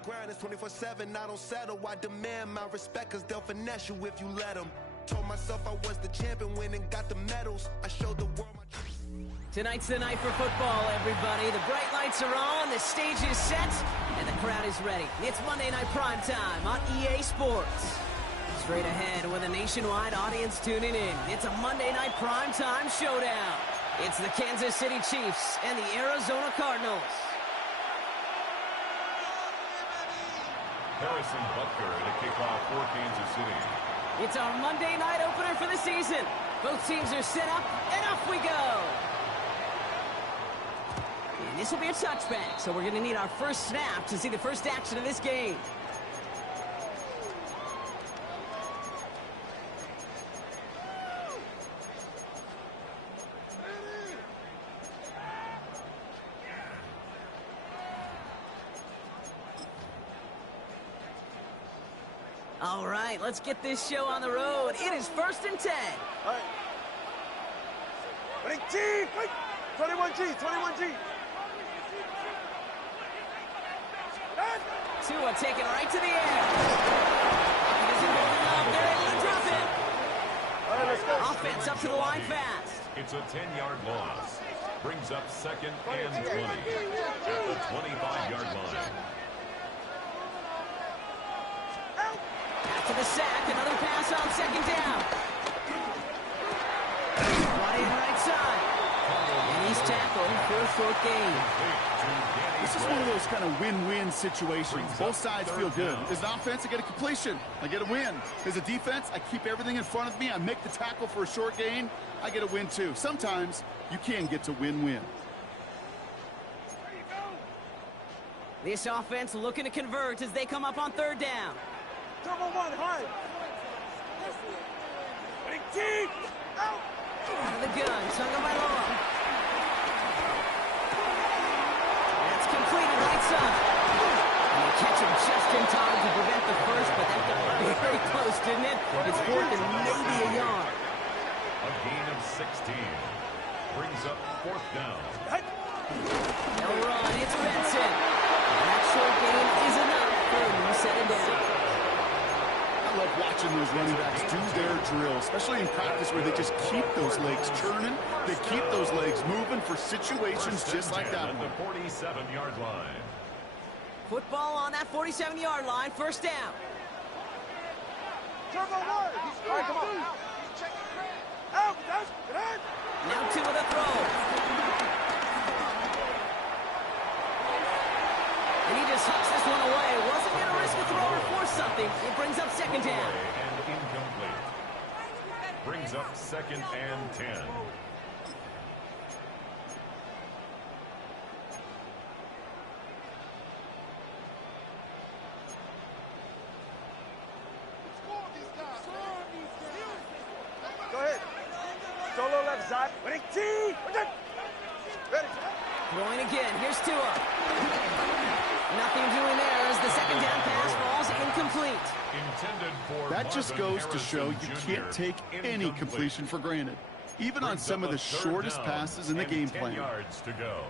grind is 24/7, I don't settle. I demand my respect, cause they'll finesse you if you let them. Told myself I was the champion, went and got the medals. I showed the world my... Tonight's the night for football, everybody. The bright lights are on, the stage is set, and the crowd is ready. It's Monday Night Primetime on EA Sports. Straight ahead with a nationwide audience tuning in. It's a Monday Night Primetime showdown. It's the Kansas City Chiefs and the Arizona Cardinals. Harrison Butker to kick off for Kansas City. It's our Monday night opener for the season. Both teams are set up, and off we go. And this will be a touchback, so we're going to need our first snap to see the first action of this game. All right, let's get this show on the road. It is 1st and 10. All right. Running G! 21G! 21G! Tua taken right to the air. He doesn't hold it up. They're able to drop it. All right, let's go. Offense up to the line fast. It's a 10-yard loss. Brings up 2nd and 20 at the 25-yard line. After the sack, another pass on 2nd down. Brought in right side. And he's tackled for a short gain. This is one of those kind of win-win situations. Both sides feel good. As an offense, I get a completion. I get a win. As a defense, I keep everything in front of me. I make the tackle for a short gain. I get a win, too. Sometimes, you can get to win-win. This offense looking to convert as they come up on 3rd down. Double one, high. Running G! Out! Out of the gun, Tagovailoa. That's completed right side. And they catch him just in time to prevent the first, but that got very close, didn't it? It's 4th and maybe a yard. A gain of 16. Brings up 4th down. No run, it's Benson. And that short gain is enough for him to set it down. I love watching those running backs do their drill, especially in practice where they just keep those legs churning. They keep those legs moving for situations just like that one. At the 47-yard line. Football on that 47-yard line, 1st down. Turbo one! All right, come on. Out! Get out! Now 2 with a throw. And he just hucks this one away. Wasn't going to risk a throw or force something. It brings up 2nd down. And incomplete. Brings up 2nd and 10. Go ahead. Solo left side. Running G! Ready. Throwing again. Here's Tua. Nothing doing there as the 2nd down pass falls incomplete. Intended for That just Marvin goes to show you Harrison can't Jr. take any completion for granted, even on Brings some up of the a 3rd shortest down passes in the and game 10 plan. yards to go.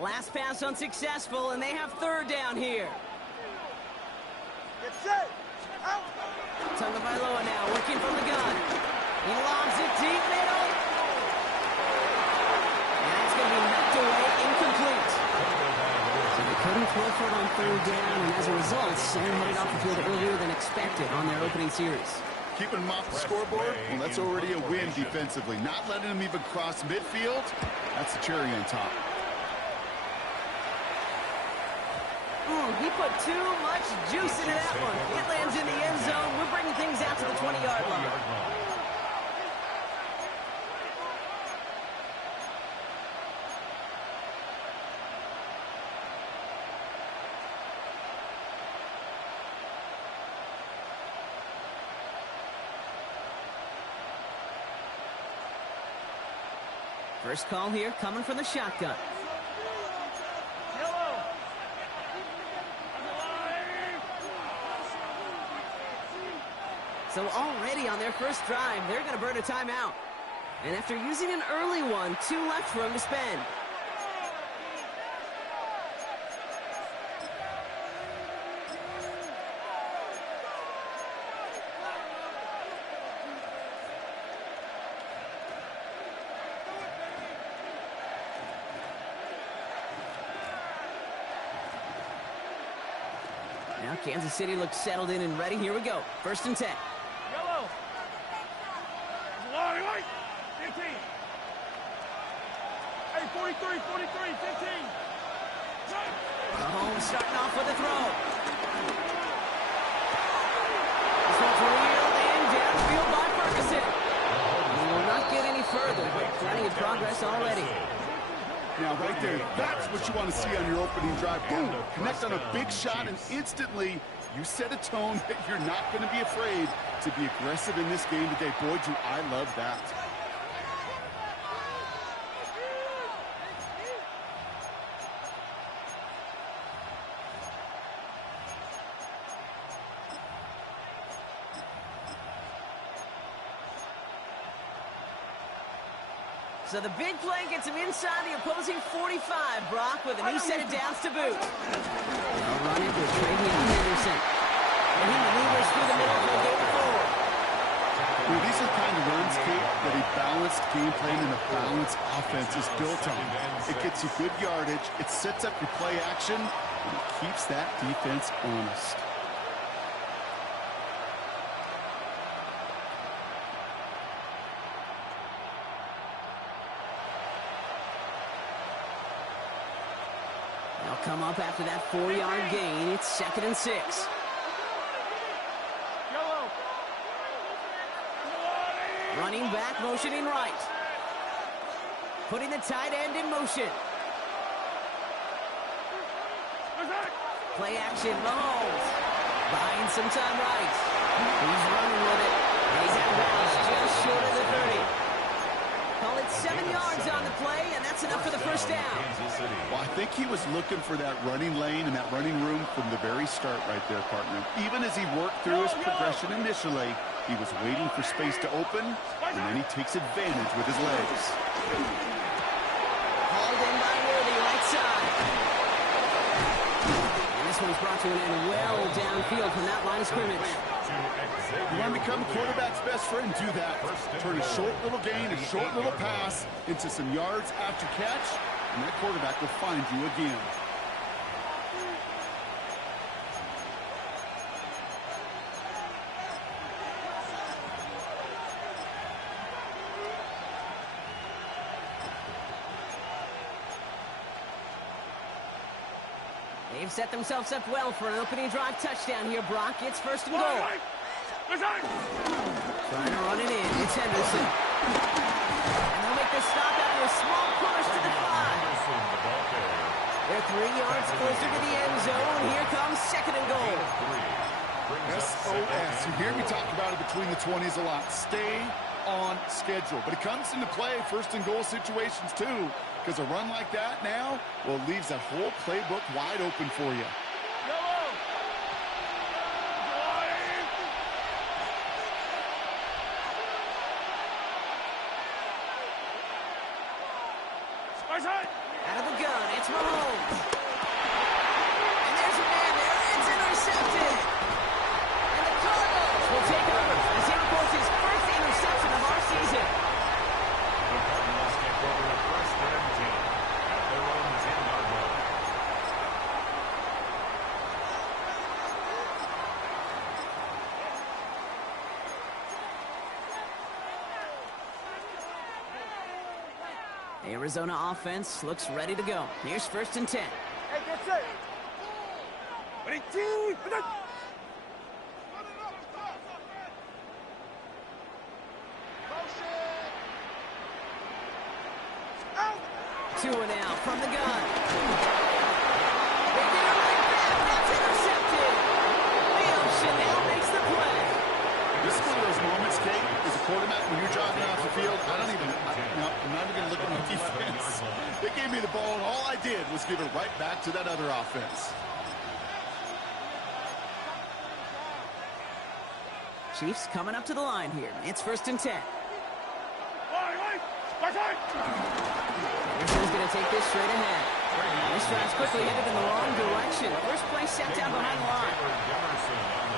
Last pass unsuccessful, and they have 3rd down here. Get set! Out! Tagovailoa now working from the gun. He lobs it deep middle. And it's going to be knocked away, incomplete. So they couldn't throw for it on 3rd down, and as a result, they're headed off the field earlier than expected on their opening series. Keeping them off the scoreboard, well, that's already a win defensively. Not letting them even cross midfield, that's the cherry on top. He put too much juice into that one. It lands in the end zone. We're bringing things out to the 20-yard line. First call here coming from the shotgun. So already on their first drive, they're going to burn a timeout. And after using an early one, 2 left for him to spend. Now Kansas City looks settled in and ready. Here we go. 1st and 10. Yellow. White. 15. Hey, 43, 15. Mahomes starting off with a throw. This one's reeled in downfield by Ferguson. He will not get any further, but plenty of progress already. Now, right there, that's what you want to see on your opening drive. Boom! Connect on a big shot, and instantly you set a tone that you're not going to be afraid to be aggressive in this game today. Boy, do I love that. So the big play gets him inside the opposing 45, Brock, with a new set of downs to boot. They'll run it with Travion Henderson. And he maneuvers through the middle for a gain of 4. These are the kind of runs, Kate, that a balanced game plan and a balanced offense is built on. It gets you good yardage, it sets up your play action, and it keeps that defense honest. They'll come up after that 4-yard gain. It's 2nd and 6. Yellow. Running back, motioning right. Putting the tight end in motion. Play action, Mahomes. Buying some time right. He's running with it. And he's out of bounds just short of the 30. Call it 7 yards on the play, and that's enough for the 1st down. Well, I think he was looking for that running lane and that running room from the very start right there, partner. Even as he worked through his progression initially, he was waiting for space to open, and then he takes advantage with his legs. Hauled in by Worthy, right side. And this one's brought to an end well downfield from that line of scrimmage. You want to become a quarterback's best friend? Do that. Turn a short little gain, a short little pass into some yards after catch, and that quarterback will find you again. They've set themselves up well for an opening drive touchdown here, Brock. It's 1st and goal. Trying to run it in. It's Henderson. And they'll make the stop after a small push to the 5. They're 3 yards closer to the end zone. Here comes 2nd and goal. SOS. You hear me talk about it between the 20s a lot. Stay on schedule. But it comes into play 1st and goal situations too. Because a run like that now, well, leaves that whole playbook wide open for you. Out of the gun, it's Mahomes. And there's a man there. It's intercepted. And the Cardinals will take over as he reports his 1st interception of our season. The Cardinals take over at 1st and 10 at their own 10-yard line. The Arizona offense looks ready to go. Here's 1st and 10. Hey, get set. Ready, two, Two and out from the gun. They get it right back. That's intercepted. Leo Chanel makes the play. This is one of those moments, Kate, as a quarterback, when you're jogging off the field, I'm not even going to look at my defense. They gave me the ball, and all I did was give it right back to that other offense. Chiefs coming up to the line here. It's 1st and 10. He's going to take this straight ahead. This drive's quickly headed in the wrong direction. First play set down behind the line.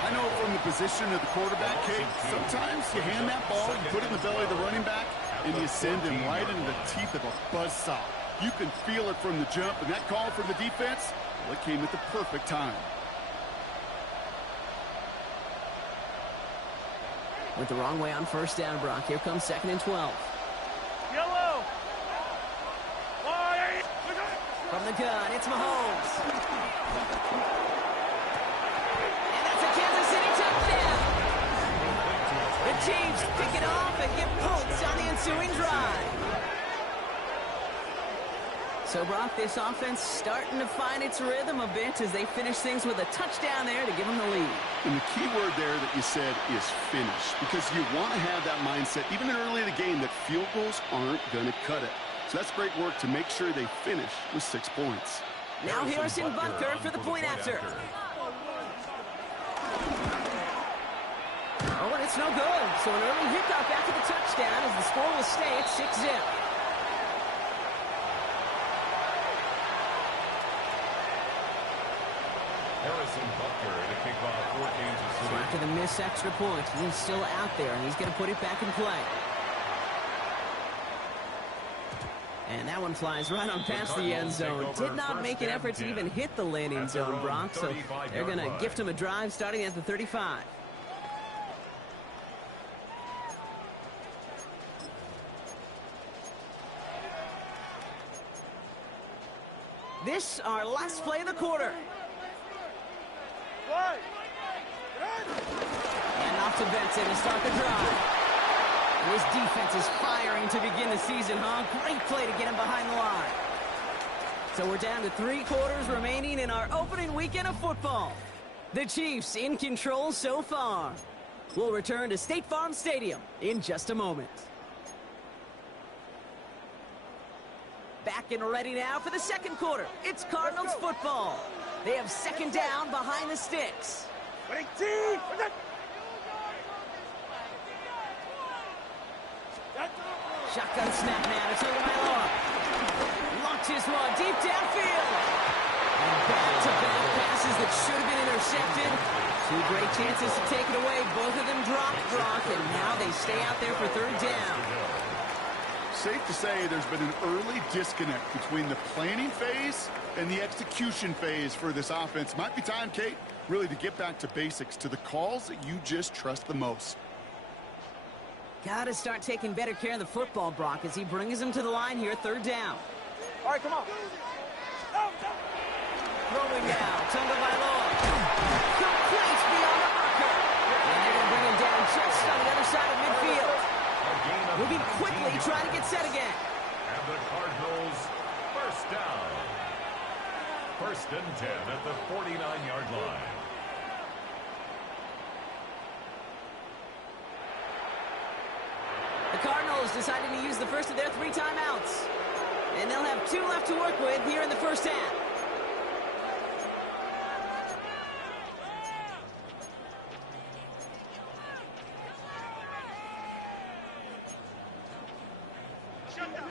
I know from the position of the quarterback, Kate, sometimes you hand that ball, you put it in the belly of the running back, and you send him right into the teeth of a buzzsaw. You can feel it from the jump, and that call from the defense, well, it came at the perfect time. Went the wrong way on first down, Brock. Here comes 2nd and 12. Yellow. From the gun, it's Mahomes. And that's a Kansas City touchdown. The Chiefs pick it off and get points on the ensuing drive. So, Brock, this offense starting to find its rhythm a bit as they finish things with a touchdown there to give them the lead. And the key word there that you said is finish, because you want to have that mindset, even early in the game, that field goals aren't going to cut it. So that's great work to make sure they finish with 6 points. Now Harrison Butker for the point after. Oh, and it's no good. So an early hiccup after the touchdown as the score will stay at 6-0. Harrison Butker to kick off for Kansas City. So after the missed extra point, he's still out there, and he's going to put it back in play. And that one flies right on past the end zone. Did not make an effort to even hit the landing zone, Brock, so they're going to gift him a drive starting at the 35. This, our last play of the quarter. And off to Benson to start the drive. And this defense is firing to begin the season, huh? Great play to get him behind the line. So we're down to 3 quarters remaining in our opening weekend of football. The Chiefs in control so far. We'll return to State Farm Stadium in just a moment. Back and ready now for the second quarter. It's Cardinals football. They have 2nd down behind the sticks. Shotgun snap now to Tagovailoa. Launches one deep downfield. And back-to-back passes that should have been intercepted. 2 great chances to take it away. Both of them dropped, Brock, and now they stay out there for 3rd down. Safe to say there's been an early disconnect between the planning phase and the execution phase for this offense. Might be time, Kate, really to get back to basics, to the calls that you just trust the most. Got to start taking better care of the football, Brock, as he brings him to the line here, 3rd down. All right, come on. Throwing now, Tagovailoa. Complete beyond the marker. And they're going to bring him down just on the other side of midfield. Moving quickly, trying to get set again. And the Cardinals, 1st down. 1st and 10 at the 49-yard line. The Cardinals decided to use the first of their 3 timeouts. And they'll have 2 left to work with here in the first half.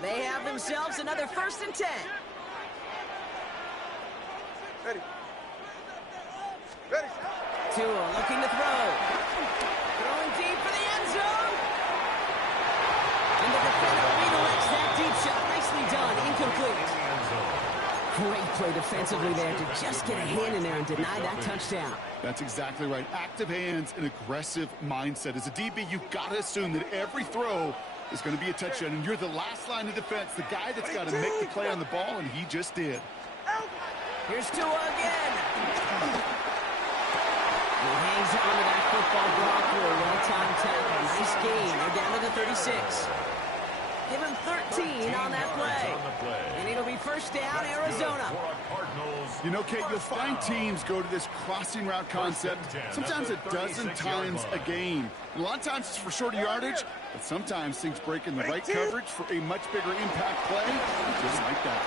They have themselves another 1st and 10. Ready. Tua looking to throw. Throwing deep for the end zone. And the defender redirects that deep shot. Nicely done. Incomplete. Great play defensively there to just get a hand in there and deny that touchdown. That's exactly right. Active hands and aggressive mindset. As a DB, you've got to assume that every throw is going to be a touchdown, and you're the last line of defense, the guy that's got to make the play on the ball, and he just did. Here's Tua again. He hangs on to that football block for a well-timed tackle. Nice gain. They're down to the 36. Give him 13 on that play. And it'll be 1st down, Arizona. You know, Kate, you'll find teams go to this crossing route concept sometimes a dozen times a game. A lot of times it's for shorter yardage, but sometimes things break in the right coverage for a much bigger impact play, just like that.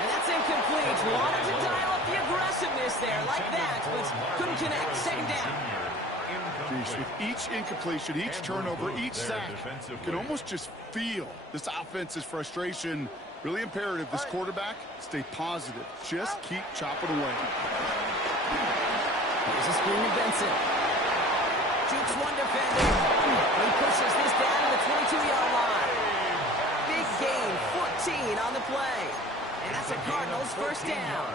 And that's incomplete. Wanted to dial up the aggressiveness there like that, but couldn't connect. 2nd down. Reese. With each incompletion, each turnover, each sack, you can almost just feel this offense's frustration. Really imperative, this quarterback, stay positive. Just keep chopping away. Here's a screen to Benson. Jukes one defender. He pushes this down to the 22-yard line. Big gain, 14 on the play. And that's a Cardinals first down.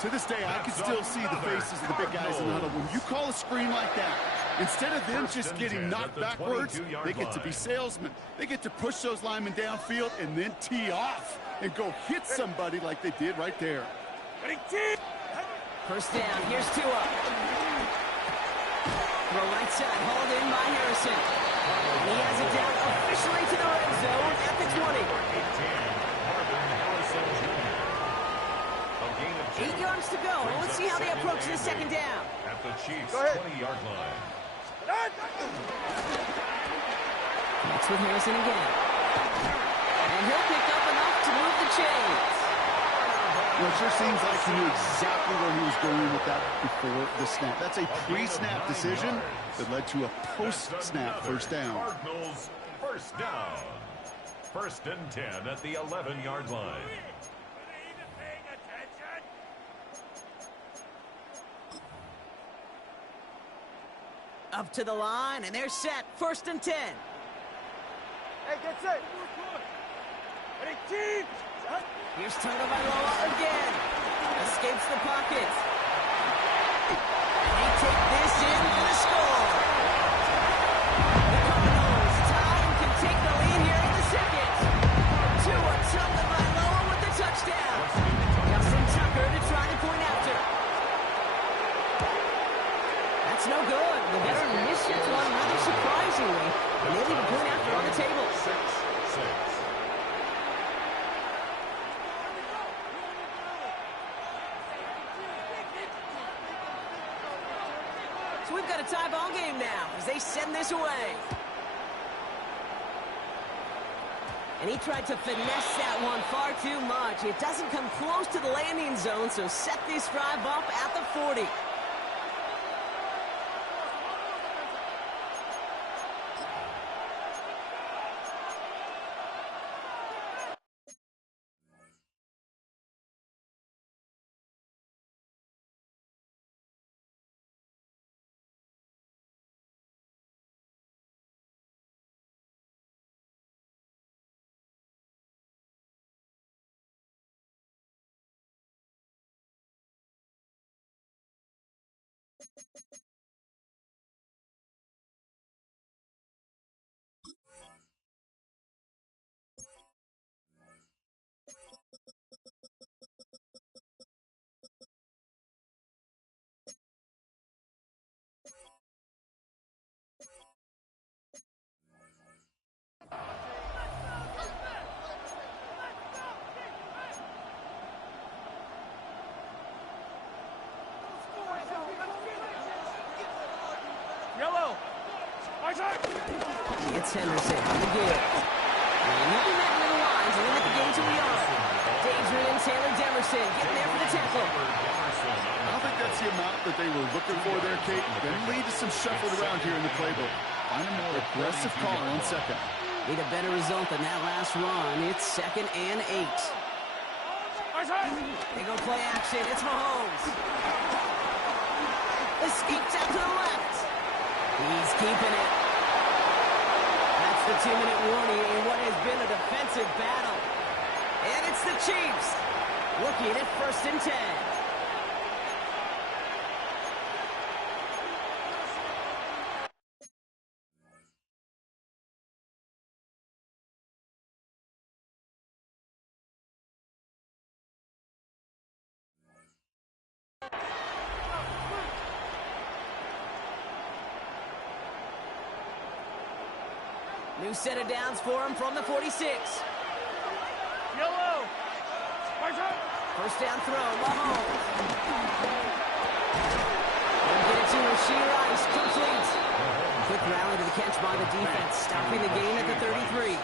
To this day, I can still see the faces of the big guys in the huddle. When you call a screen like that, instead of them just getting knocked backwards, they get to be salesmen. They get to push those linemen downfield and then tee off and go hit somebody like they did right there. First down, here's Tua. Throw right side, hauled in by Harrison. And he has it down officially to the red zone at the 20. 8 yards to go. Let's see how they approach this second down. At the Chiefs' 20-yard line. Next with Harrison again. And he'll pick up enough to move the chains. Well, it sure seems like he knew exactly where he was going with that before the snap. That's a pre-snap decision that led to a post-snap first down. Cardinals first down. 1st and 10 at the 11-yard line. Up to the line, and they're set. 1st and 10. Hey, get set. Ready, team. Here's Turner by Loa again. Escapes the pocket. And they take this in for the score. The Cardinals tie and can take the lead here in the second. Tua Tunga by Loa with the touchdown. Justin Tucker to try to point after. That's no good. The veteran missed this one rather surprisingly. And they leave a point after on the table. 6-6. So we've got a tie ball game now as they send this away. And he tried to finesse that one far too much. It doesn't come close to the landing zone, so set this drive up at the 40. Yellow. It's Henderson on the give. And nothing that little lines and limit the game to a yard. Adrian Taylor Demerson getting there for the tackle. I don't think that's the amount that they were looking for there, Kate. Going to lead to some shuffling around here in the playbook. Find a more aggressive call on second. Need a better result than that last run. It's 2nd and 8. They go play action. It's Mahomes. Escapes out to the left. He's keeping it. That's the 2-minute warning in what has been a defensive battle. And it's the Chiefs looking at 1st and 10. New set of downs for him from the 46. Yellow. First down throw, Mahomes. And get it to Rashee Rice, complete. Quick rally to the catch by the defense, stopping the game at the 33.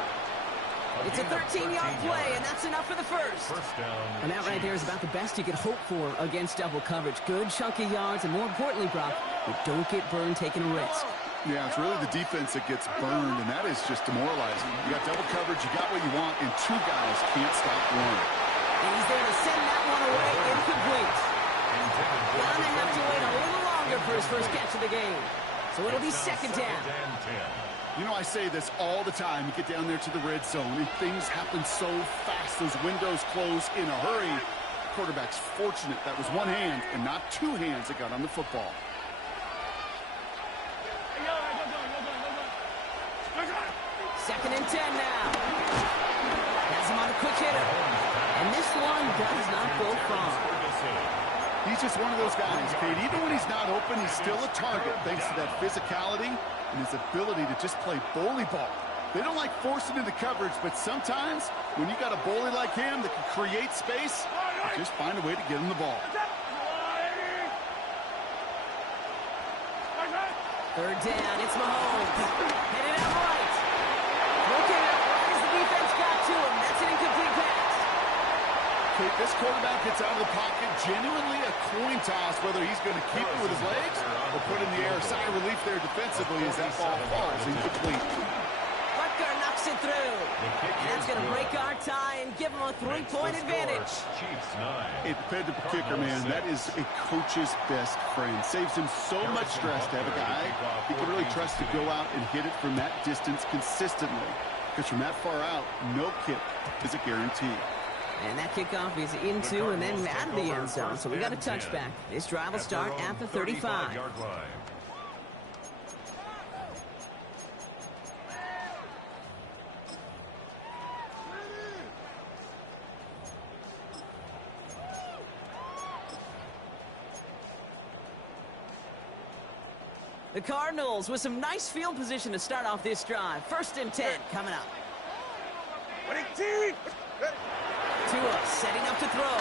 It's a 13-yard play, and that's enough for the first. And that right there is about the best you could hope for against double coverage. Good chunky yards, and more importantly, Brock, but don't get burned taking a risk. Yeah, it's really the defense that gets burned, and that is just demoralizing. You got double coverage, you got what you want, and two guys can't stop one. And he's there to send that one away incomplete. Gonna have to wait a little longer for his first catch of the game. So it'll be second down. You know, I say this all the time. You get down there to the red zone, and things happen so fast. Those windows close in a hurry. Quarterback's fortunate that was one hand and not two hands that got on the football. Second and 10 now. Has him on a quick hitter. And this one does not go far. He's just one of those guys, Kate. Even when he's not open, he's still a target thanks to that physicality and his ability to just play bully ball. They don't like forcing into coverage, but sometimes when you got a bully like him that can create space, just find a way to get him the ball. Third down, it's Mahomes. Headed out right. Looking out right as the defense got to him. That's an incomplete pass. Kate, this quarterback gets out of the pocket, genuinely a coin toss, whether he's going to keep it with his legs or put it in the air. Sigh of relief there defensively as that ball falls incomplete. Butker knocks it through. And that's going to break our tie and give him a 3-point advantage. It depends on the kicker, man. That is a coach's best friend. Saves him so much stress to have a guy he can really trust to go out and hit it from that distance consistently. Because from that far out, no kick is a guarantee. And that kickoff is into and then out of the end zone. So we got a touchback. This drive will start at the 35. The Cardinals with some nice field position to start off this drive. First and 10 coming up. Tua setting up to throw.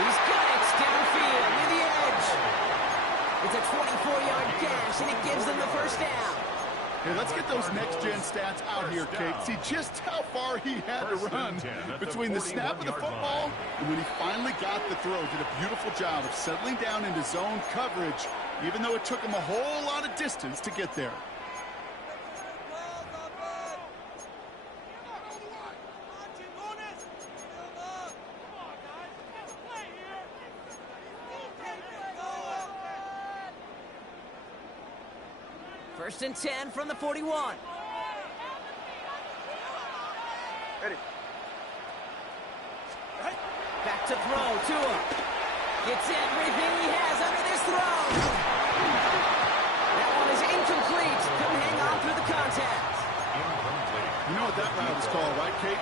He's got it downfield near the edge. It's a 24-yard gash, and it gives them the first down. Hey, let's get those next-gen stats out here, Kate. See just how far he had to run between the snap of the football and when he finally got the throw. Did a beautiful job of settling down into zone coverage, even though it took him a whole lot of distance to get there. First and 10 from the 41. Ready. Back to throw. Tua gets everything he has under this throw. That one is incomplete. Couldn't hang on through the contact. You know what that route is called, right, Kate?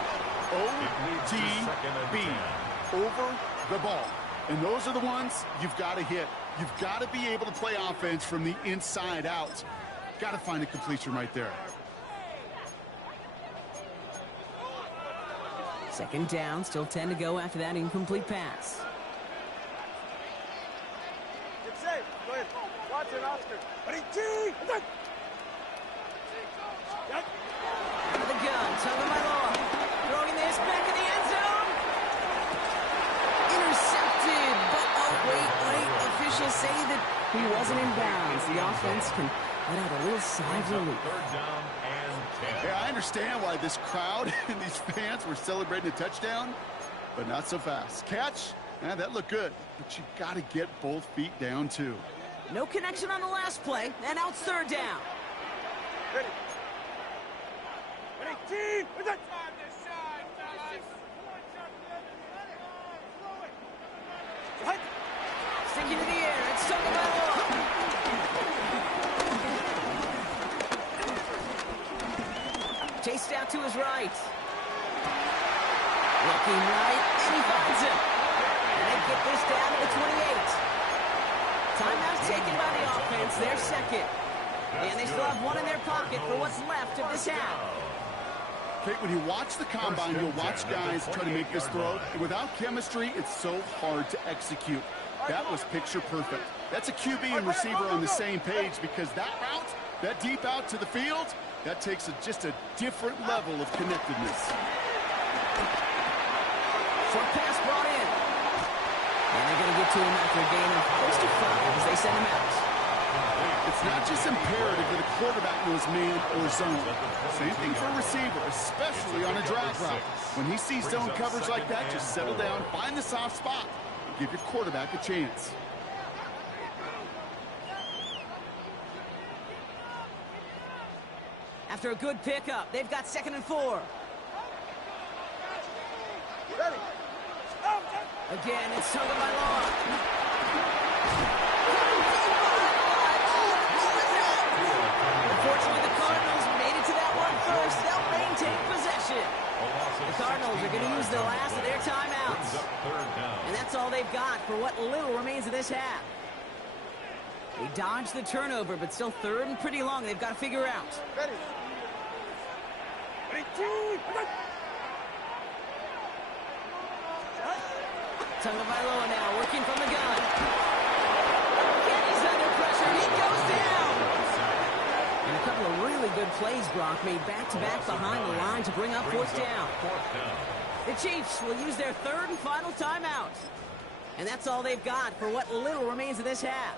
OTB. Over the ball. And those are the ones you've got to hit. You've got to be able to play offense from the inside out. Got to find a completion right there. Second down, still 10 to go after that incomplete pass. Get safe. Go ahead. Watson, Oscar. Ready, T. Out of the gun, Tagovailoa throwing this back in the end zone. Intercepted, but oh wait, officials say that he wasn't in bounds. The offense can let out a little sigh of relief. Yeah, I understand why this crowd and these fans were celebrating a touchdown, but not so fast. Catch, yeah, that looked good, but you got to get both feet down too. No connection on the last play, and now it's third down. Ready. Ready, team. Sticking to the air, it's Tagovailoa. Chased out to his right. Looking right, and he finds him. And they get this down to the 28. Timeout taken by the offense, their second. And they still have one in their pocket for what's left of this half. Kate, when you watch the combine, you'll watch guys try to make this throw. And without chemistry, it's so hard to execute. That was picture perfect. That's a QB and receiver on the same page because that route, that deep out to the field, that takes just a different level of connectedness. Short pass brought in. And they're going to get to him after a gain of close to 5 as they send him out. It's not just imperative that a quarterback knows man or zone. Same thing for a receiver, especially on a drag route. When he sees zone coverage like that, just settle down, find the soft spot, and give your quarterback a chance. After a good pickup, they've got 2nd and 4. Ready. Again, it's Tagovailoa. Unfortunately, the Cardinals made it to that one first. They'll maintain possession. The Cardinals are going to use the last of their timeouts. And that's all they've got for what little remains of this half. They dodged the turnover, but still 3rd and pretty long. They've got to figure out. Ready. Tagovailoa now working from the gun. Again, he's under pressure. He goes down. And a couple of really good plays, Brock, made back-to-back behind the line to bring up 4th down. The Chiefs will use their 3rd and final timeout. And that's all they've got for what little remains of this half.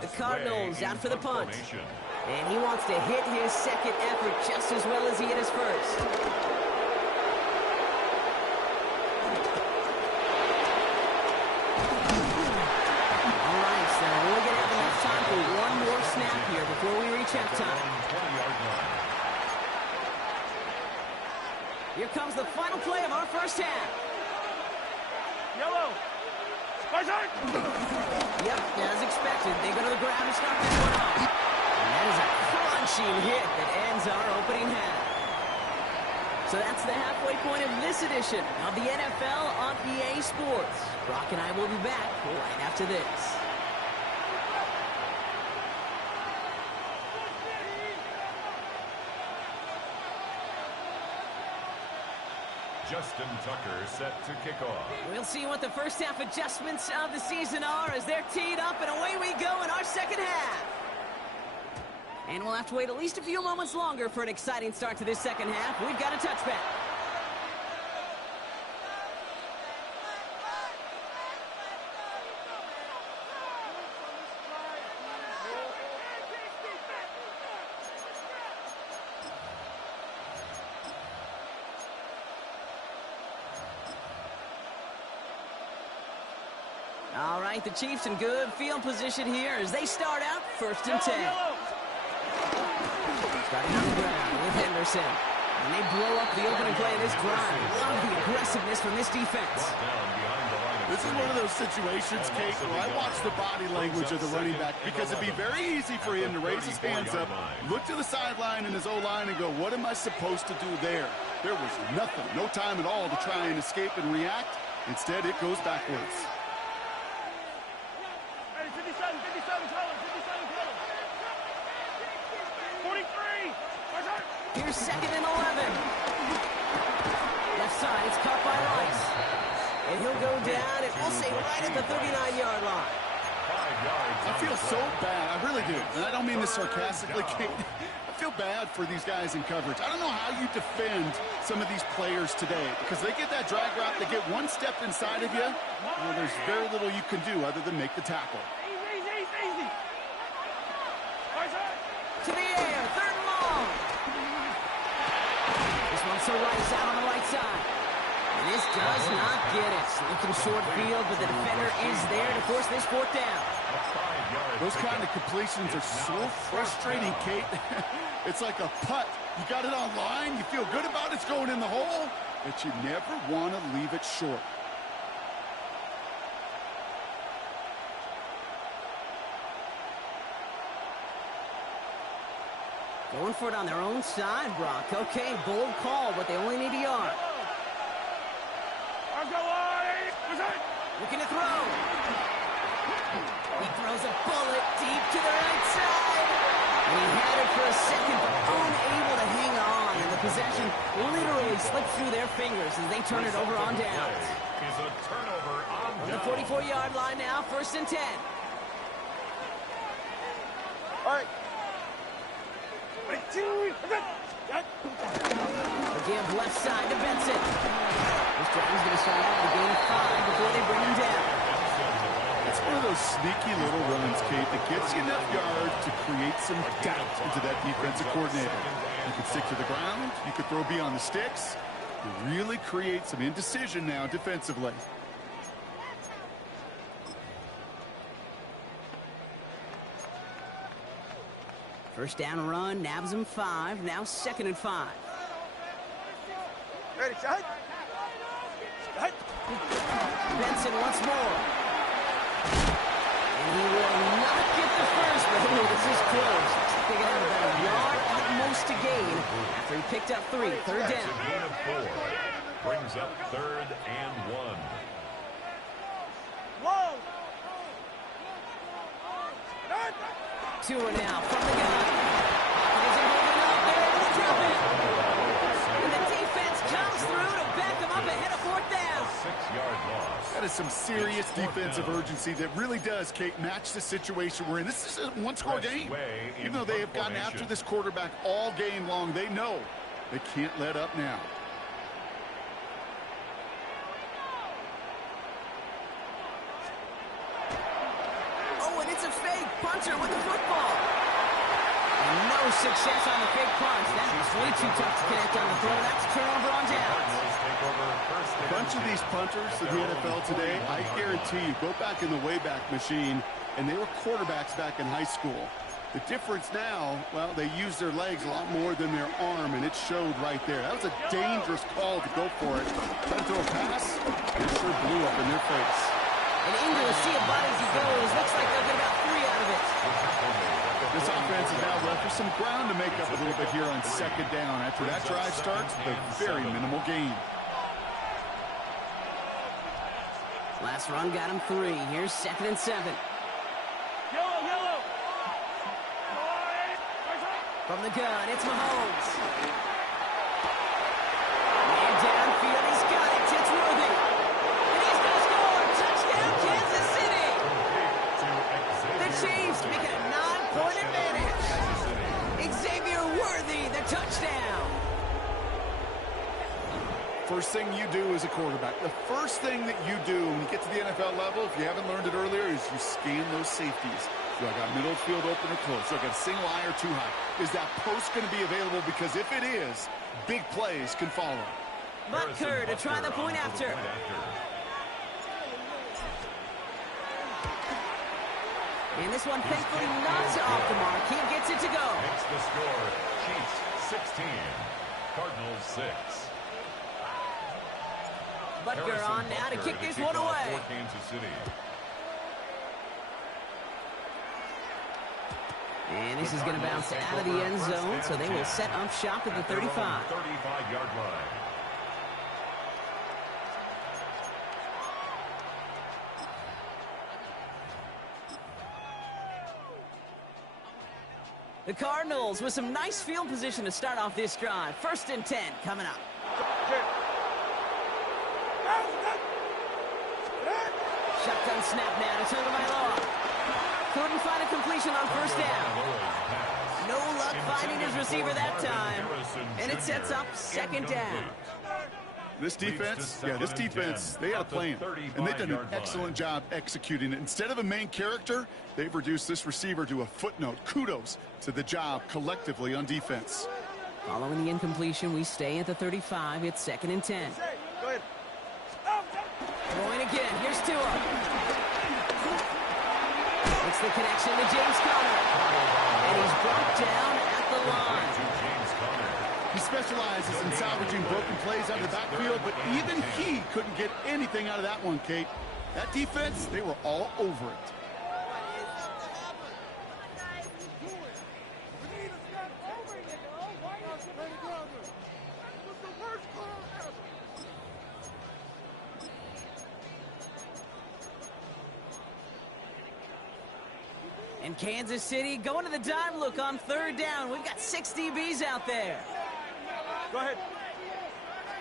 The Cardinals out for the punt. And he wants to hit his 2nd effort just as well as he hit his 1st. Snap here before we reach halftime. Here comes the final play of our first half. Yellow. Yep, as expected, they go to the ground and start this one off. And that is a crunching hit that ends our opening half. So that's the halfway point of this edition of the NFL on EA Sports. Brock and I will be back right after this. Justin Tucker set to kick off. We'll see what the first half adjustments of the season are as they're teed up, and away we go in our second half. And we'll have to wait at least a few moments longer for an exciting start to this second half. We've got a touchback. All right, the Chiefs in good field position here as they start out 1st and 10. Starting on the ground with Henderson. And they blow up the opening play of this drive. Love the aggressiveness from this defense. This is one of those situations, Kate, where I watch the body language of the running back because it'd be very easy for him to raise his hands up, look to the sideline and his O-line and go, what am I supposed to do there? There was nothing, no time at all to try and escape and react. Instead, it goes backwards. 57 colors. 43. Here's 2nd and 11. Left side, it's caught by Rice. And he'll go down, and we'll say right at the 39-yard line. I feel so bad. I really do. And I don't mean this sarcastically, Kate. I feel bad for these guys in coverage. I don't know how you defend some of these players today because they get that drag route, they get one step inside of you, well, there's very little you can do other than make the tackle. Easy. To the air, 3rd and long. This one's to Rice out on the right side. And this does not get it. Looking short field, but the defender is there to force this 4th down. Those kind of completions are so frustrating, Kate. It's like a putt. You got it on line, you feel good about it's going in the hole, but you never want to leave it short. Going for it on their own side, Brock. Okay, bold call, but they only need a yard. Looking to throw. He throws a bullet deep to the right side. And he had it for a second, but unable to hang on. And the possession literally slipped through their fingers as they turn it over on downs. Is a turnover on the 44-yard line now, 1st and 10. All right. Again, left side to Benson. This drive is going to start out with a gain of 5 before they bring him down. It's one of those sneaky little runs, Kate, that gets you enough yards to create some doubt into that defensive coordinator. You can stick to the ground. You could throw beyond the sticks. You really create some indecision now defensively. First down run, nabs him 5. Now 2nd and 5. Ready, shot. Benson once more. And he will not get the first, but this is close. They got about a yard at most to gain after he picked up 3. Third down. That's a gain of 4. Brings up 3rd and 1. Whoa. 2 and out from the gun. Isn't moving up there to drop it. And the defense comes through to back him up ahead of 4th down. 6-yard loss. That is some serious defensive urgency that really does, Kate, match the situation we're in. This is a one-score game. Even though they have gotten after this quarterback all game long, they know they can't let up now. Oh, and it's a fake. Punter with the football. And no success on the fake punch. That was way too tough to connect on the throw. That's a turnover on downs. A bunch of these punters in the NFL today, I guarantee you, go back in the Wayback Machine, and they were quarterbacks back in high school. The difference now, well, they use their legs a lot more than their arm, and it showed right there. That was a dangerous call to go for it. Try to throw a pass, it sure blew up in their face. And Ingle will see a body as he goes. Looks like they'll get about 3 out of it. This offense is now left with some ground to make up a little bit here on 2nd down. After that drive starts, a very minimal gain. Last run got him 3. Here's 2nd and 7. Yellow. From the gun, it's Mahomes. Man downfield, he's got it. It's Worthy. And he's going to score. Touchdown, Kansas City. The Chiefs make it a 9-point advantage. Xavier Worthy, the touchdown. First thing you do as a quarterback, the first thing that you do when you get to the NFL level, if you haven't learned it earlier, is you scan those safeties. Do I got middle field open or close? Do I got a single eye or too high? Is that post going to be available? Because if it is, big plays can follow. Butker to try the point after. And this one thankfully not off the mark. He gets it to go. Makes the score. Chiefs 16. Cardinals 6. Butker on now to kick this one away. Kansas City. And this is going to bounce out of the end zone, so they will set up shop at the 35. 35-yard line. The Cardinals with some nice field position to start off this drive. 1st and 10 coming up. Shotgun snap now to Tagovailoa. Couldn't find a completion on 1st down. No luck finding his receiver that time. And it sets up 2nd down. This defense, they got a plan. And they've done an excellent job executing it. Instead of a main character, they've reduced this receiver to a footnote. Kudos to the job collectively on defense. Following the incompletion, we stay at the 35. It's 2nd and 10. Go ahead. Throwing again. Here's Tua. It's the connection to James Conner. And he's brought down at the line. He specializes in salvaging broken plays out of the backfield, but even he couldn't get anything out of that one, Kate. That defense, they were all over it. And Kansas City going to the dime look on 3rd down. We've got 6 DBs out there. Go ahead.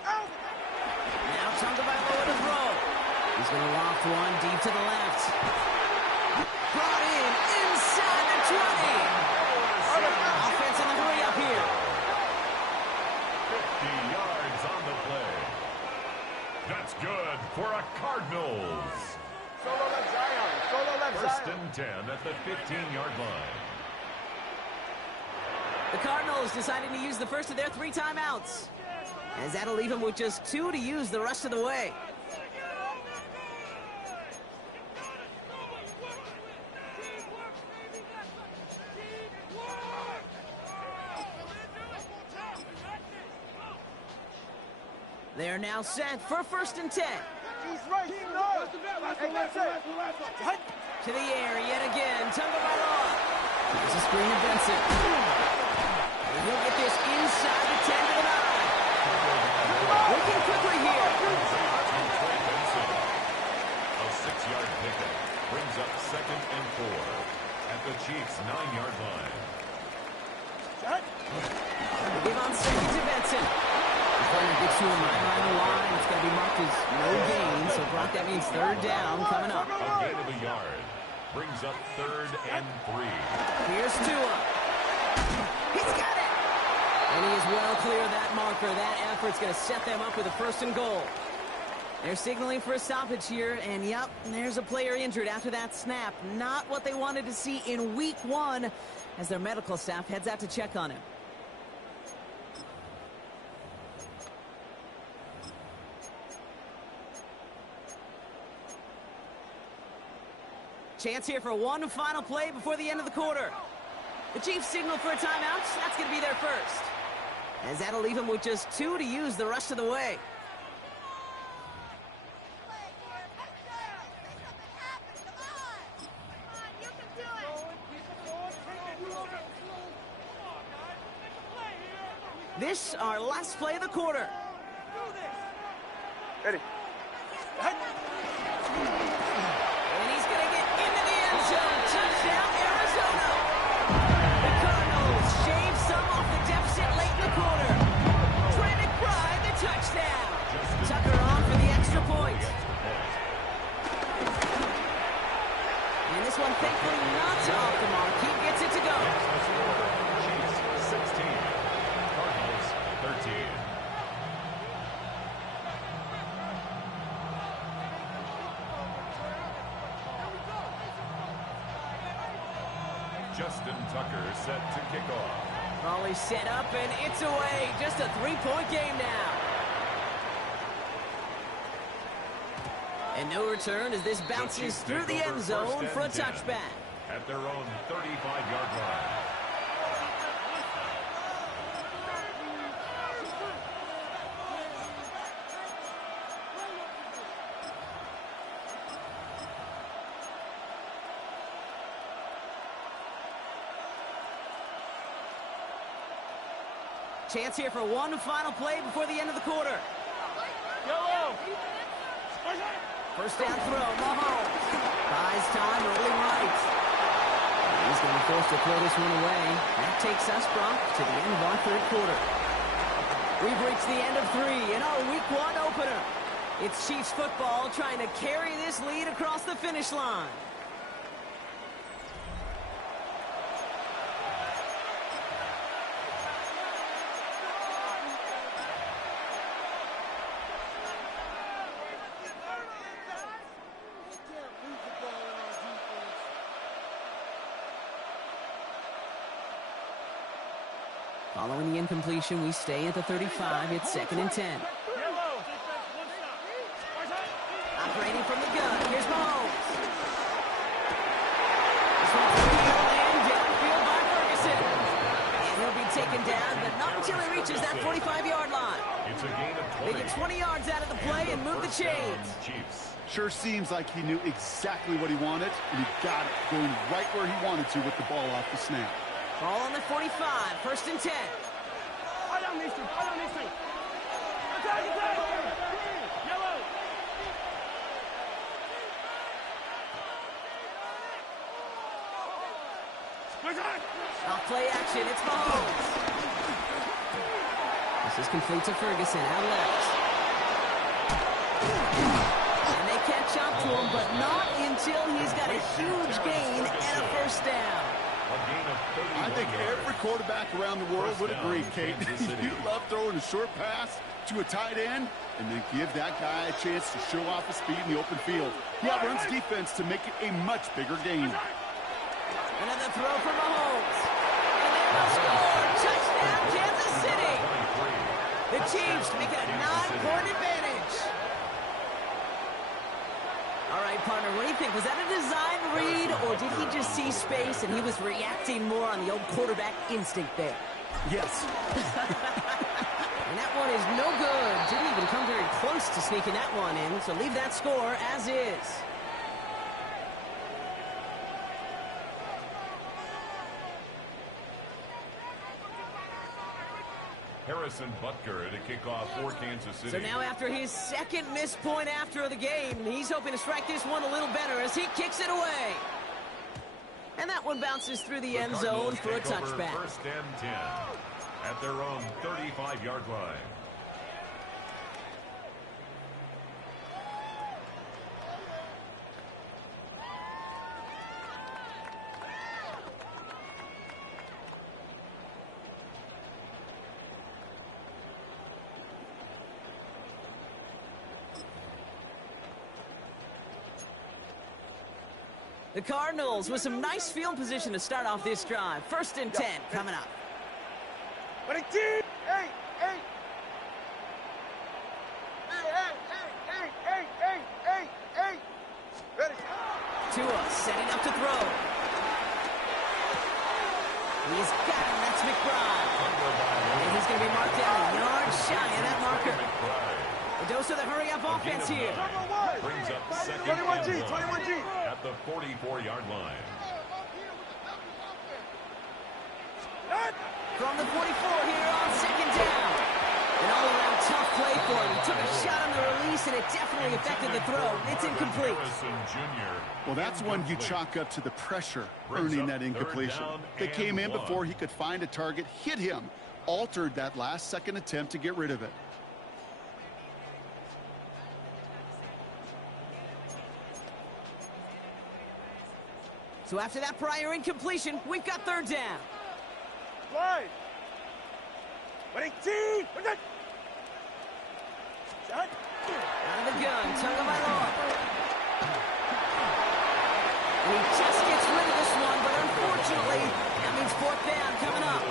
Now Tagovailoa to throw. He's going to loft one deep to the left. Brought in inside the 20. Offense in the hurry up here. 50 yards on the play. That's good for a Cardinals. Solo left Zion. Solo. the 15-yard line. The Cardinals deciding to use the first of their 3 timeouts, as that'll leave them with just 2 to use the rest of the way. They're now set for 1st and 10. To the air yet again. Tagovailoa. There's a screen to Benson. And he'll get this inside the 10 to the 9. Looking quickly here. A 6-yard pickup brings up 2nd and 4 at the Chiefs' 9-yard line. Give on 2nd to Benson. The corner gets to him right around the line. It's going to be marked as no gain. So, Brock, that means 3rd down coming up. A gain of a yard brings up 3rd and 3. Here's Tua. He's got it. And he is well clear of that marker. That effort's going to set them up with a 1st and goal. They're signaling for a stoppage here. And, yep, there's a player injured after that snap. Not what they wanted to see in week 1 as their medical staff heads out to check on him. Chance here for one final play before the end of the quarter. The Chiefs signal for a timeout. That's going to be their first, as that'll leave them with just 2 to use the rest of the way. This our last play of the quarter. Ready. And he's going to get into the end zone. Touchdown, Arizona. The Cardinals shave some off the deficit late in the quarter. Trey McBride, the touchdown. Tucker on for the extra point. And this one thankfully not off the mark. He gets it to go. Chiefs 16, Cardinals 13. Justin Tucker set to kick off. Ball is set up and it's away. Just a 3-point game now. And no return as this bounces through the end zone for a touchback. At their own 35-yard line. Chance here for one final play before the end of the quarter. First down throw, Mahomes. Buys time, rolling right. He's going to be forced to throw this one away. That takes us, Brock, to the end of our 3rd quarter. We've reached the end of 3 in our Week 1 opener. It's Chiefs football trying to carry this lead across the finish line. Following the incompletion, we stay at the 35. It's 2nd and 10. Operating from the gun. Here's Mahomes. This one's and downfield by Ferguson. And he'll be taken down, but not until he reaches that 45-yard line. It's a gain of 20. They get 20 yards out of the play and move the chains. Chiefs. Sure seems like he knew exactly what he wanted, and he got it, going right where he wanted to with the ball off the snap. Ball on the 45, 1st and 10. Off play action, it's Mahomes. This is complete to Ferguson, out left. And they catch up to him, but not until he's got a huge gain and a 1st down. I think every quarterback around the world would agree, Kate. You love throwing a short pass to a tight end and then give that guy a chance to show off his speed in the open field. He outruns defense to make it a much bigger game. throw for Mahomes. And they will score. Touchdown, Kansas City. The Chiefs make it a 9-point advantage. All right, partner, what do you think? Was that a design read, or did he just see space and he was reacting more on the old quarterback instinct there? Yes. And that one is no good. Didn't even come very close to sneaking that one in, so leave that score as is. Harrison Butker to kick off for Kansas City. So now after his second missed point after the game, he's hoping to strike this one a little better as he kicks it away. And that one bounces through the end zone for a touchback. First and 10 at their own 35-yard line. The Cardinals with some nice field position to start off this drive. First and 10 coming up. Hey, hey, hey. Hey. Ready. Tua setting up to throw. He's got him. That's McBride. And he's going to be marked down a yard shy of that marker. A dose of the hurry-up offense here. Brings up second 21G. at the 44-yard line. From the 44 here on second down. An all-around tough play for him. He took a shot on the release, and it definitely affected the throw. It's incomplete. Well, that's one you chalk up to the pressure earning that incompletion. They came in before he could find a target, hit him, altered that last-second attempt to get rid of it. So after that prior incompletion, we've got third down. Slide. Ready, team. Shot. Out of the gun, tongue by law. He just gets rid of this one, but unfortunately, that means fourth down coming up.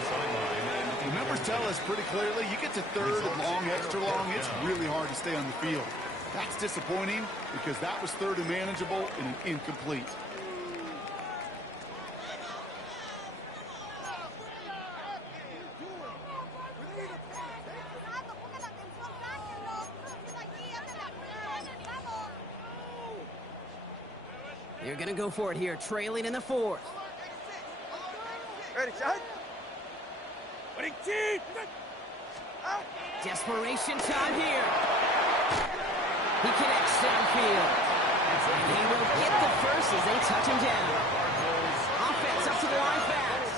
The numbers tell us pretty clearly, you get to third and long, extra long, it's really hard to stay on the field. That's disappointing because that was third and manageable and an incomplete. They're going to go for it here, trailing in the fourth. Ready, shot. Ready, team. Desperation time here. He connects downfield. And he will get the first as they touch him down. Offense up to the line fast.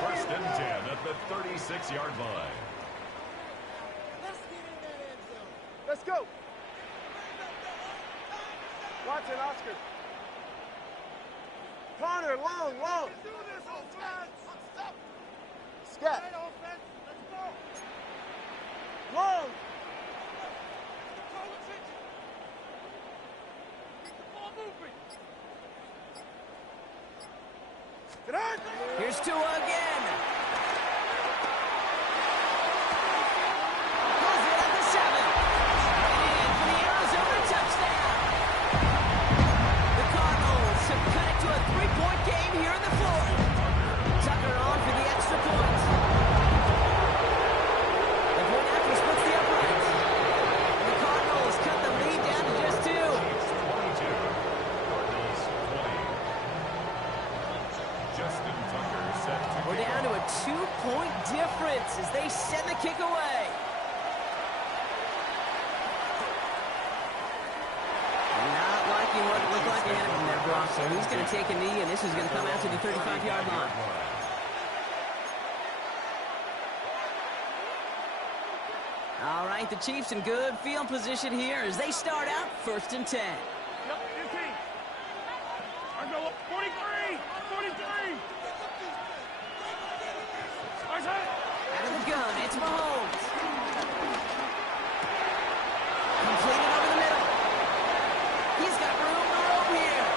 First and 10 at the 36-yard line. Let's go. Watson, Oscar. Connor, long. Let's do this, offense. Scat. Let's go. Long. Here's Tua again. Goes it at the 7. And for the Arizona touchdown. The Cardinals have cut it to a 3-point game here in the fourth. Tucker on for the extra point. The point after splits the uprights. And the Cardinals cut the lead down to just 2. We're down to a 2-point difference as they send the kick away. Not liking what it looked like ahead of him there, Brock. So he's going to take a knee, and this is going to come out to the 35-yard line. All right, the Chiefs in good field position here as they start out first and 10. Yep, 15. Cardinal, 43. Out of the gun, it's Mahomes. Completed over the middle. He's got room to roam here.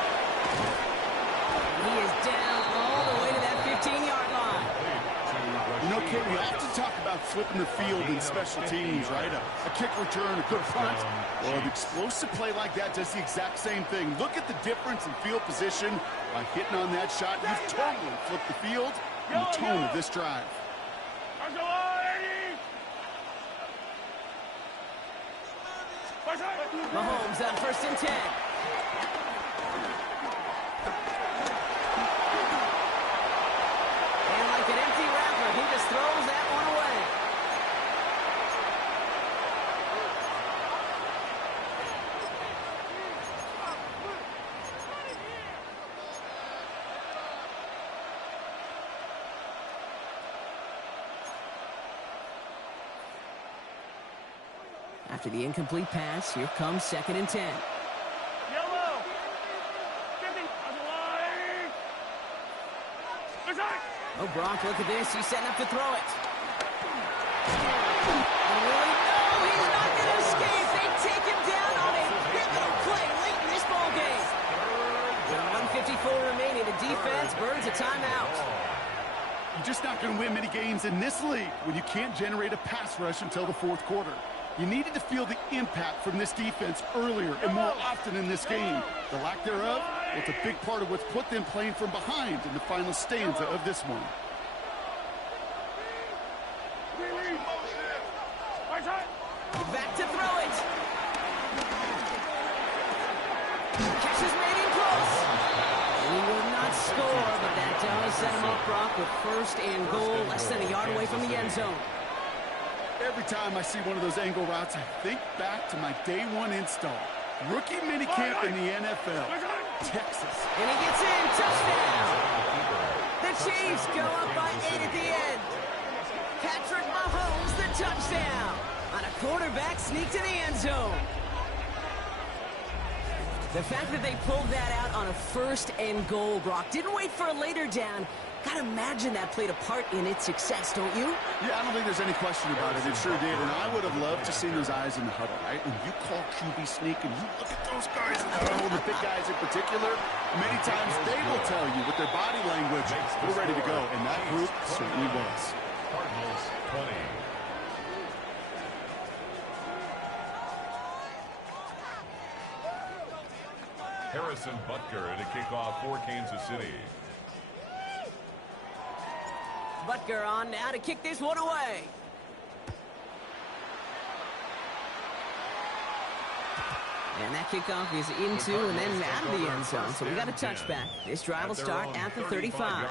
He is down all Okay, we often talk about flipping the field in special teams, right? A kick return, a good punt. Well, an explosive play like that does the exact same thing. Look at the difference in field position. By hitting on that shot, you've totally flipped the field and the tone of this drive. Mahomes on 1st and 10. And like an empty wrapper, he just throws that one away. After the incomplete pass, here comes 2nd and 10. Oh, Brock, look at this. He's setting up to throw it. And really, no, he's not going to escape. They take him down on a pivotal play late in this ball game. With 1:54 remaining, the defense burns a timeout. You're just not going to win many games in this league when you can't generate a pass rush until the 4th quarter. You needed to feel the impact from this defense earlier and more often in this game. The lack thereof, well, it's a big part of what's put them playing from behind in the final stanza of this one. Back to throw it. Catch is made in close. He will not score, but that does set him up, Brock, with 1st and goal, less than a yard away from the end zone. Every time I see one of those angle routes, I think back to my day 1 install. Rookie minicamp in the NFL, Texas. And he gets in, touchdown. The Chiefs go up by 8 at the end. Patrick Mahomes, the touchdown. On a quarterback sneak to the end zone. The fact that they pulled that out on a 1st and goal, Brock, didn't wait for a later down. Gotta imagine that played a part in its success, don't you? Yeah, I don't think there's any question about it. It sure did. And I would have loved to see those eyes in the huddle, right? When you call QB sneak and you look at those guys in the huddle, the big guys in particular, many times they will tell you with their body language, we're ready to go. And that group certainly was. Cardinals 20. Harrison Butker to kick off for Kansas City. Butker on now to kick this one away. And that kickoff is into and then out of the end zone. So we got a touchback. This drive will start at the 35.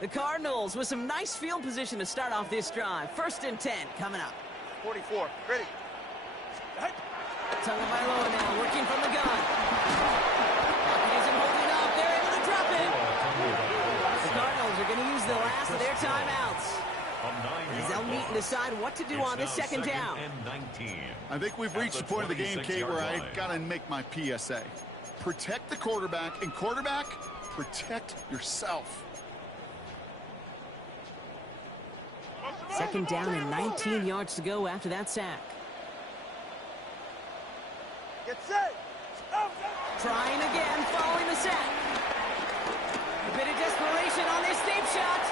The Cardinals with some nice field position to start off this drive. 1st and 10 coming up. 44, ready. Tagovailoa now working from the gun. He isn't holding up. They're able to drop it. The Cardinals are going to use the last of their timeouts. As they'll meet and decide what to do on this 2nd down. I think we've reached the point of the game, Kate, where I got to make my PSA. Protect the quarterback, and quarterback, protect yourself. 2nd down and 19 yards to go after that sack. Get set. Trying again following the sack. A bit of desperation on this deep shot.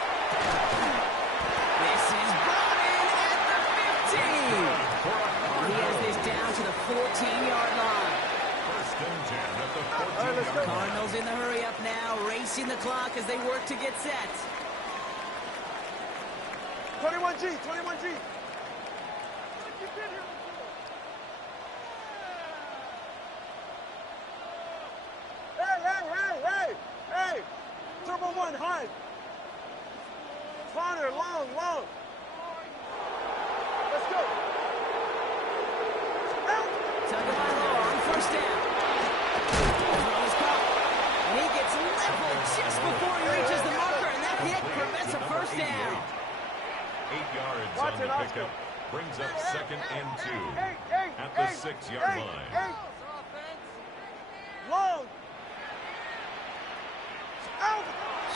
This is brought in at the 15. He has this down to the 14-yard line. 1st and 10 at the 14-yard line. Cardinals in the hurry up now, racing the clock as they work to get set. 21G, 21G. Hey! Turbo 1, high. Connor, long. Let's go. Tagovailoa on 1st down. Throw is caught. And he gets leveled just before he reaches the marker, and that hit prevents a 1st down. 8 yards on the pickup. Brings up 2nd and 2 at the 6-yard line. Long. Out.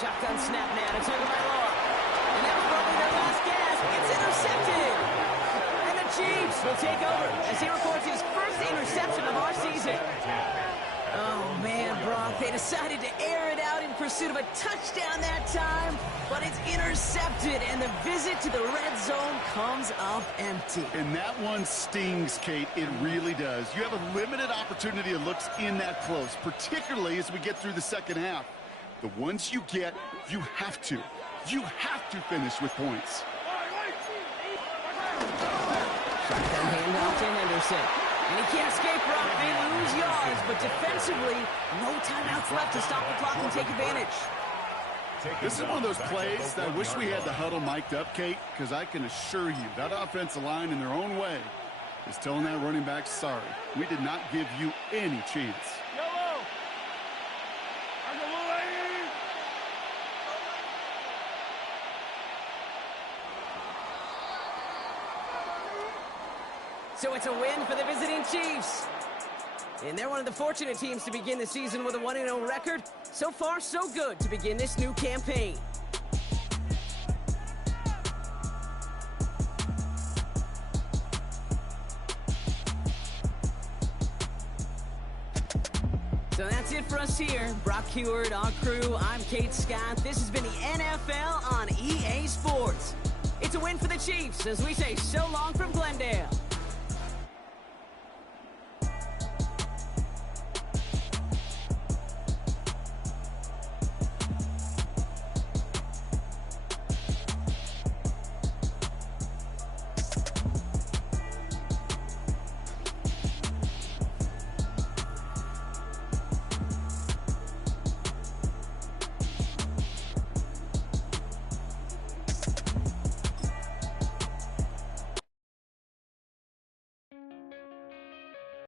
Shotgun snap now to Tagovailoa. And that was probably their last gasp. It's intercepted. And the Chiefs will take over as he records his first interception of our season. Oh, man, Brock, they decided to air it out in pursuit of a touchdown that time, but it's intercepted, and the visit to the red zone comes up empty. And that one stings, Kate. It really does. You have a limited opportunity that looks in that close, particularly as we get through the second half. The ones you get, you have to finish with points. Shotgun handoff to Henderson. And he can't escape, Brock. They lose yards, but defensively, no timeouts left to stop the clock and take advantage. This is one of those plays that I wish we had the huddle mic'd up, Kate, because I can assure you that offensive line in their own way is telling that running back, sorry, we did not give you any chance. So it's a win for the visiting Chiefs. And they're one of the fortunate teams to begin the season with a 1-0 record. So far, so good to begin this new campaign. So that's it for us here. Brock Heward, our crew, I'm Kate Scott. This has been the NFL on EA Sports. It's a win for the Chiefs as we say so long from Glendale.